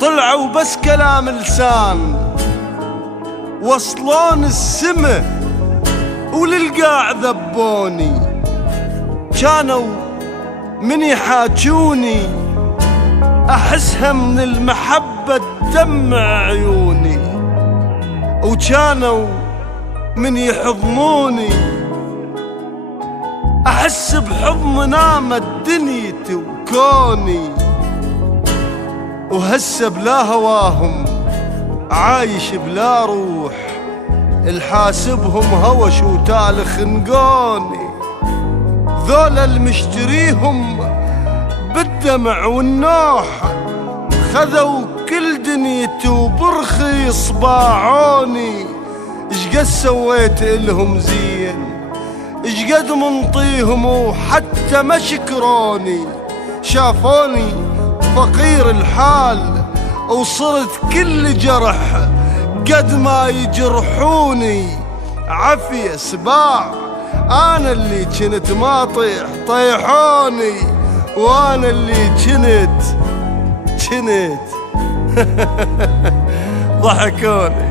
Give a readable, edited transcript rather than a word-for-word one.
طلعوا بس كلام لسان، وصلون السما وللقاع ذبوني. كانوا من يحاجوني أحسها من المحبة تدمع عيوني، وكانوا من يحضنوني أحس بحضن نامت دنيتي وكوني. وهسه بلا هواهم عايش بلا روح، الحاسبهم هوش وتال خنقوني. ذولا المشتريهم بالدمع والنوح، خذوا كل دنيتي وبرخيص باعوني. اشقد سويت إلهم زين، اشقد منطيهم وحتى ما شكروني. شافوني فقير الحال وصرت كل جرح قد ما يجرحوني. عافية سباع أنا اللي كنت ما طيح طيحوني، وأنا اللي كنت ضحكوني.